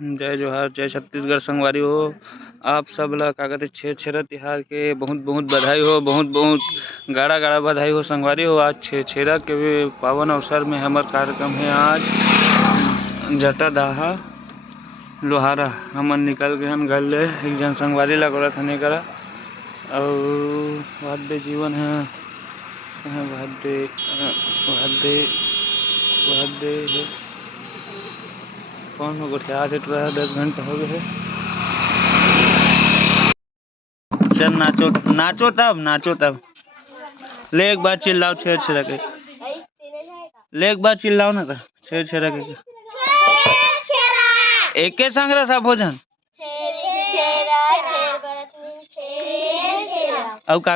जय जोहार, जय छत्तीसगढ़ संगवारी हो। आप सब ला का कहते छेरछेरा तिहार के बहुत बहुत बधाई हो, बहुत बहुत गाड़ा गाड़ा बधाई हो संगवारी हो। आज छेरछेरा के पावन अवसर में हमार कार्यक्रम है। आज जटादाहा लोहारा हमन निकल गए हन घर ले, एक जन संगवारी ला गोड़ा थाने करा और वाद्य जीवन है वाद्य वाद्य वाद्य है कौन हो गया आज 10 घंटा हो गए। चल नाचो नाचो तब ले एक बार चिल्लाओ छेरछेरा के, ले एक बार चिल्लाओ ना छेरछेरा के एक के संग रहा सब भोजन औ का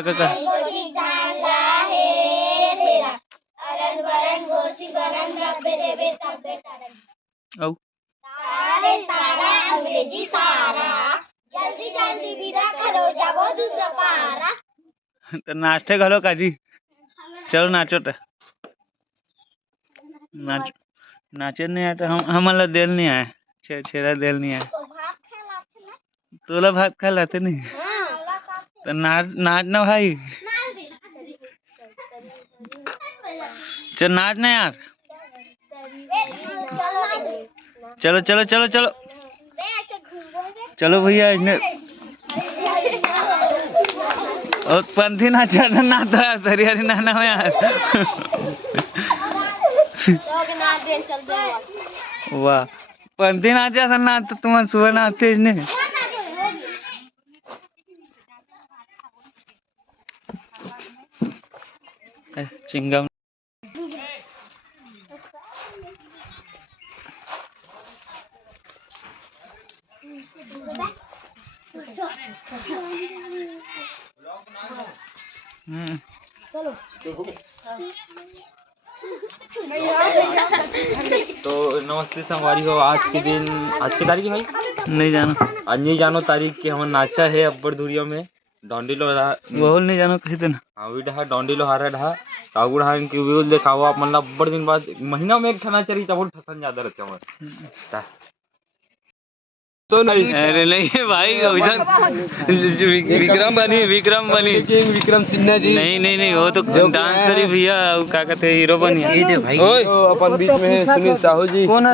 औ अंग्रेजी तारा जल्दी जल्दी विदा करो जाबो दूसरा पारा। तो नाचते घलो काजी चलो नाचो तो नाच नाचे नहीं आता हम ला देल नहीं आए छेरछेरा देल नहीं आए तोला भात खा लाते नहीं तो नाच ना भाई चल नाच ना यार चलो चलो चलो चलो चलो भैया इसने और पंथी नाचा ना हरी ना यार वाह पंथी नाचा ना तो तुम सुबह नाते इसने चिंगम तो नमस्ते संगवारी हो। आज के दिन आज की तारीख भाई नहीं जानो आज नहीं जानो तारीख के हम नाचा है अब्बड़ दूरिया में डोंडी लोहारा वो नहीं जानो कहीं तो ना हाँ भी ढहा डोंडी लोहारा ढहा कागुड़ हाँ की व्यू दिखाओ आप मतलब अब्बड़ दिन बाद महीना में एक ठना चली तब ठसन ज्यादा रहते हमारे तो नहीं अरे नहीं भाई विक्रम सिन्हा जी नहीं वो तो डांस करी भैया क्या कहते हीरो बनी भाई अपन बीच में सुनील साहू जी कौन है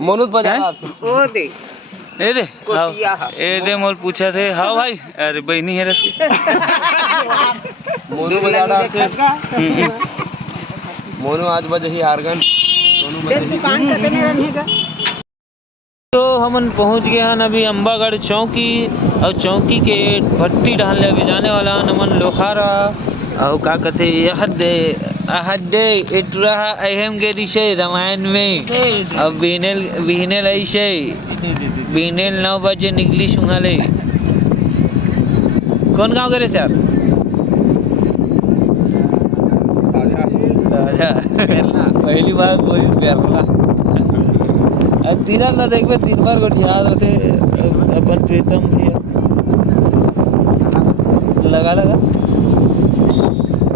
मनोज बाजार ओ दे ए दे मोल पूछा थे हाँ भाई अरे बहनी है मोनू बजाड़ा मोनू आज बजे ही हारगन तो हमन पहुंच गए हैं अभी अम्बागढ़ चौकी और चौकी के भट्टी डालने अभी जाने वाला नमन लोहारा और का कहते अहदे इतरा अहम के रिशे रामायण में अब बीनेल ऐसे बीनेल 9 बजे निकली सुंगाले कौन गाँव करे सर पहली बार बोली बेरला अब तीन ना देख पे 3 बार गोट याद रखे अपन प्रीतम भैया लगा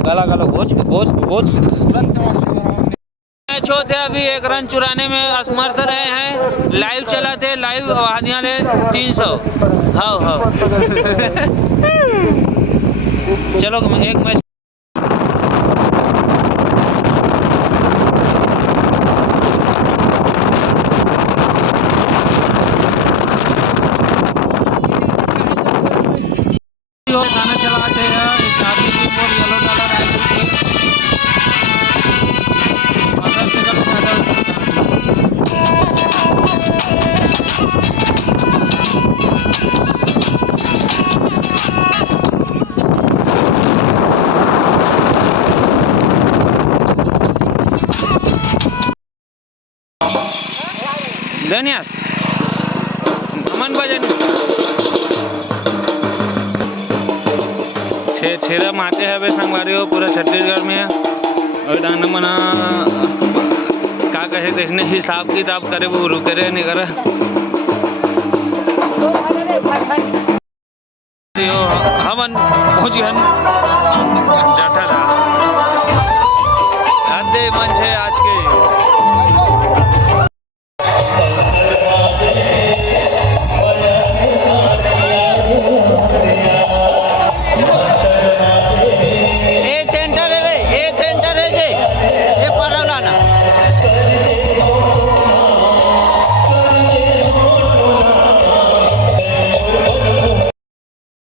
गला गोच मैच होते अभी 1 रन चुराने में असमर्थ रहे हैं। लाइव चला थे लाइव आवादियाँ ले 300 हाँ चलो एक मैच धन्यवाद अमन भजन छेरा माते हैं संगवारी हो पूरा छत्तीसगढ़ में और डांडा मना का कहे देखने हिसाब किताब करे वो रुके रहे नहीं करे हमन पहुंची हन जटादाहा आधे मंच है आज के सेंटर है रे, ये सेंटर है जे, ये परलाना।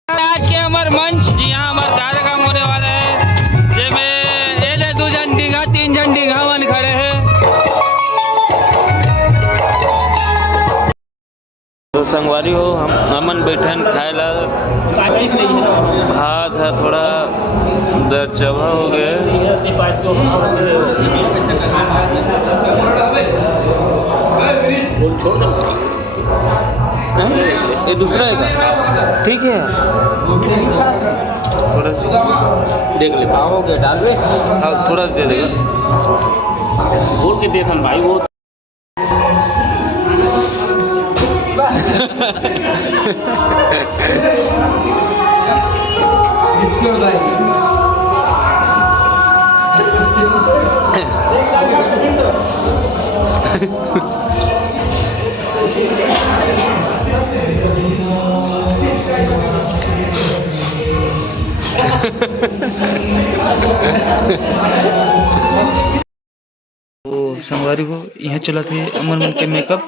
आज के हमार मंच जी हाँ हमार कार्यक्रम होने वाला है जिसमें ये ले 2 जन डींगा 3 जन डींगावन खड़े हैं। तो संगवारी हो हम अमन बैठन खाए ला भात है थोड़ा दरचवा हो गया। ये दूसरा है क्या? ठीक है थोड़ा देख ले पाओगे डाल दे। हाँ थोड़ा दे देगा बोल के दे भाई वो तो संगवारी को यहाँ चला थे अमन मन के मेकअप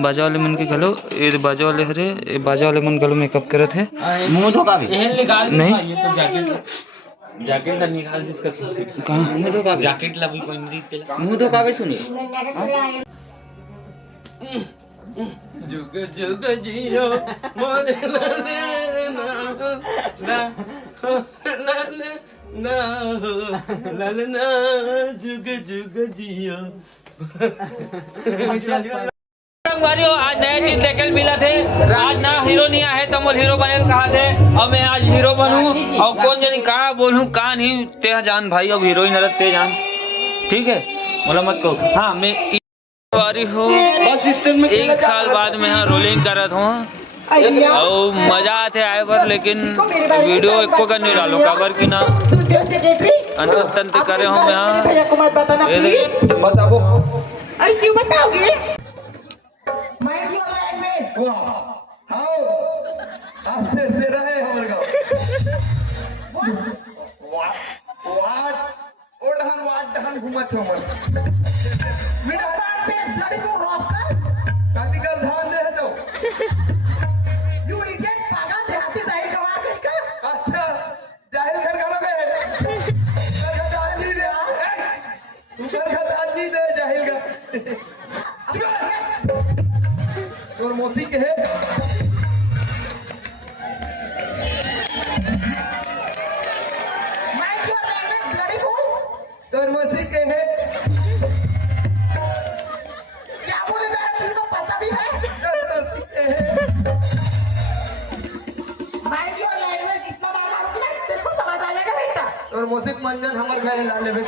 बाजा वाले मन के घलो ये बाजा वाले हरे ये बाजा वाले मन घलो मेकअप करे थे। मुंह धोका भी नहीं ये तो जैकेट ला निकाल जिसका कहां मुंह धोका जैकेट ला भी पहन रही तेला मुंह धोका भी सुनिए जुग जुग जियो मोरे ललना जुग जुग जियो। आज नया चीज देखे मिला थे। आज ना हीरो नहीं है तो मोल हीरो बने कहा थे और मैं आज हीरो बनूं और कौन जानी कहा बोलूं कहा नहीं ते जान भाई अब हीरोइन अलग ते जान ठीक है बोला मत कहो। हाँ मैं वारी हूँ 1 साल बाद मैं यहाँ रोलिंग कर रहा हूँ और मजा आते आए पर लेकिन वीडियो एको कर नहीं डालो काबर की ना अंत करे हूँ मैं यहाँ अरे क्यों बताओगे और मौसी के है और मौसी के है क्या बोले जा रहे तुमको पता भी है लैंग्वेज इतना मारूंगा तेरे को समझ आ जाएगा बेटा। और मौसी मंजन हमारे घर ला लेवे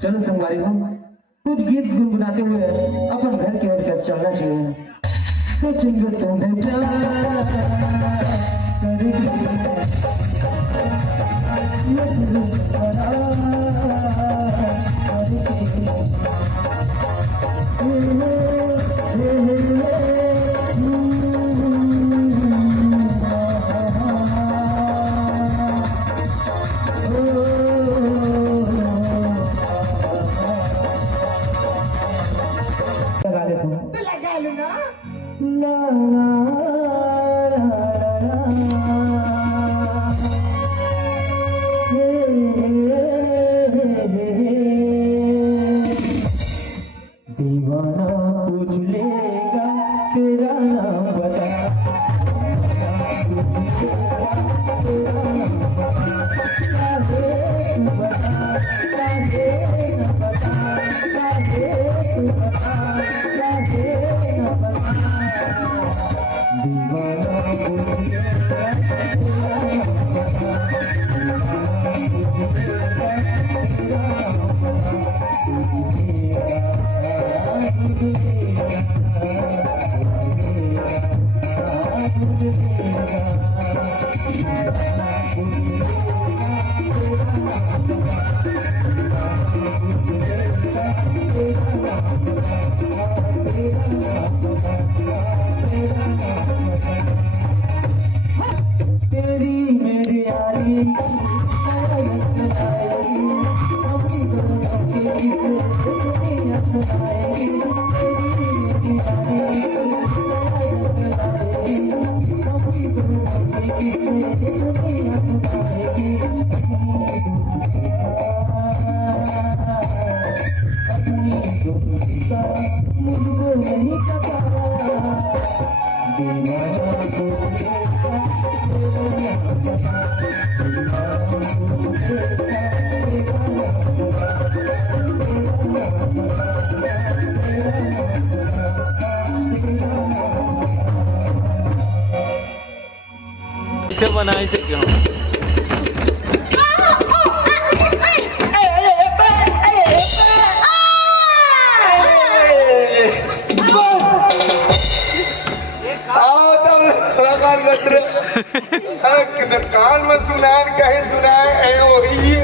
चलो संगवारी हम कुछ गीत गुनगुनाते हुए अपन घर की ओर चलना चाहिए। सोचेंगे तुम्हें दीवाना पूछ लेगा तेरा नाम बता बता तेरी मेरी यारी मुझको नहीं पता दीवाना इसे बनाए से क्यों कान में सुनाए कहे सुनाए वही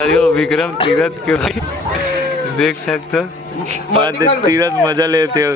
अरे वो विक्रम तीरथ के भाई देख सकते हो बाद तीरथ मजा लेते हो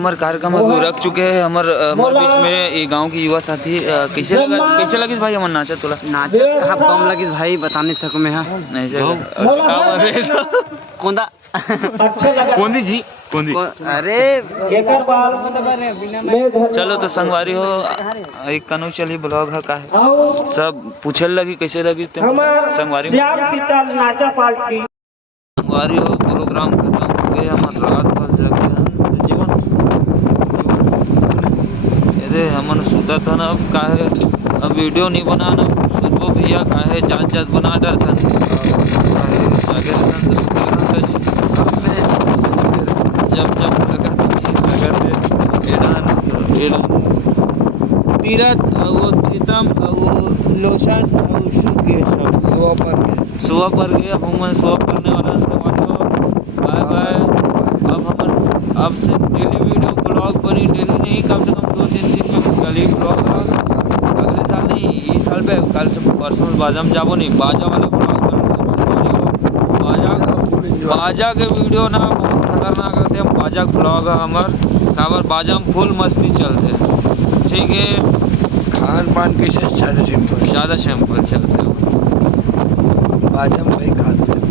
हमारे कार्यक्रम अभी रख चुके हैं हमारे बीच में ये गांव की युवा साथी कैसे लगी भाई हमारे नाचा तोला नाचत कहाँ बम लगिस भाई बता नहीं सकूँ मैं नहीं से कौंदा कौंदी जी कौंदी अरे चलो तो संगवारी हो एक कनु चली ब्लॉग है का है सब पूछे लगी कैसे लगी संगवारी संगवारी हो प्रोग्राम खत्म हो गया हमारे रात भर जग जीवन अरे हमन सुता था ना अब का है अब वीडियो नहीं बनाना सुबह भैया का है जात जात बना डर था आगे जब तीरथ वो प्रीतम वो लोशन सुबह पर गए हम सुबह करने वाला बाय बाय अब से डेली वीडियो ब्लॉग बनी डेली नहीं कम से कम 2-3 दिन में कल ही ब्लॉग अगले साल नहीं इस साल पे कल से परसों बाजा में जाबो नहीं बाजा वाला ब्लॉग बाजा के वीडियो ना बहुत खतरनाक रहते हैं बाजा ब्लॉग है हमार खबर बाजा में फुल मस्ती चलते हैं ठीक है खान पान कैसे ज़्यादा सिंपल चलते हैं बाजा में भाई खास कर